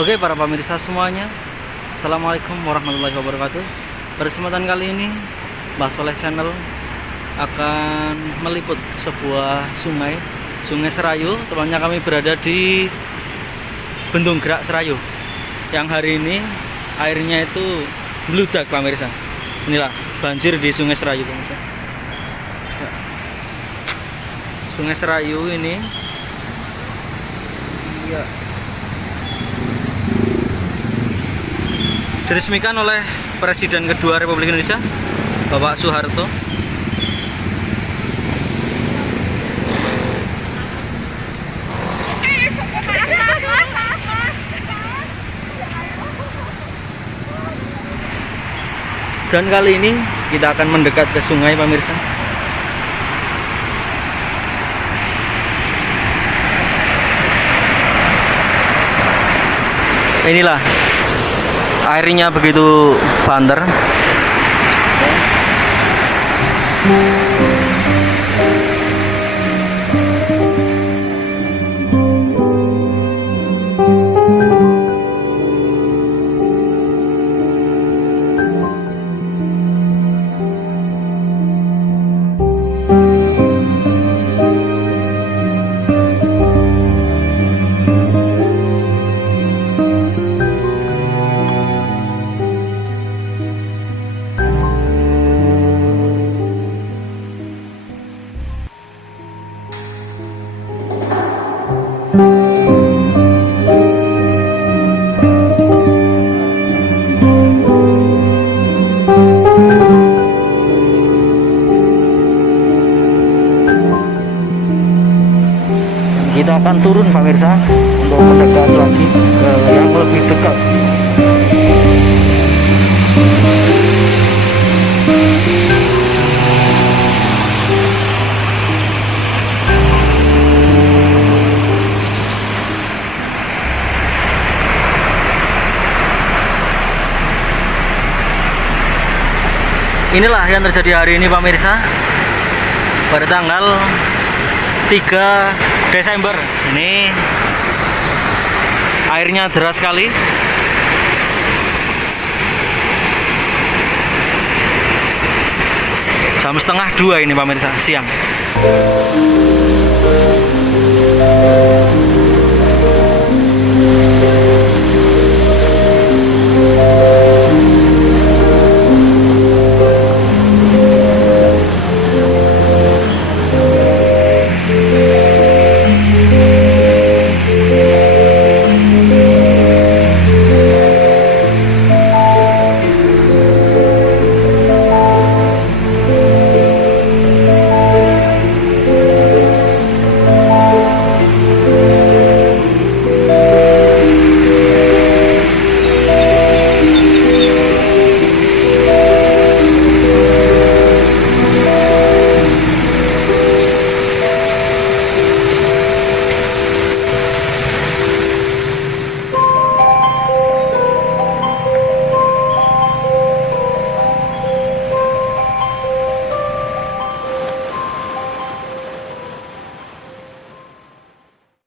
Oke para pemirsa semuanya, Assalamualaikum warahmatullahi wabarakatuh. Pada kesempatan kali ini Mbah Soleh Channel akan meliput sebuah sungai Serayu. Tepatnya kami berada di Bendung Gerak Serayu, yang hari ini airnya itu meludak pemirsa. Inilah banjir di Sungai Serayu pemirsa. Sungai Serayu ini ya, diresmikan oleh Presiden kedua Republik Indonesia Bapak Soeharto. Dan kali ini kita akan mendekat ke sungai pemirsa. Inilah airnya begitu banter. Kita akan turun pemirsa untuk mendekat lagi ke yang lebih dekat. Inilah yang terjadi hari ini pemirsa, pada tanggal 3 Desember. Ini airnya deras sekali. Jam setengah 2 ini pemirsa, siang.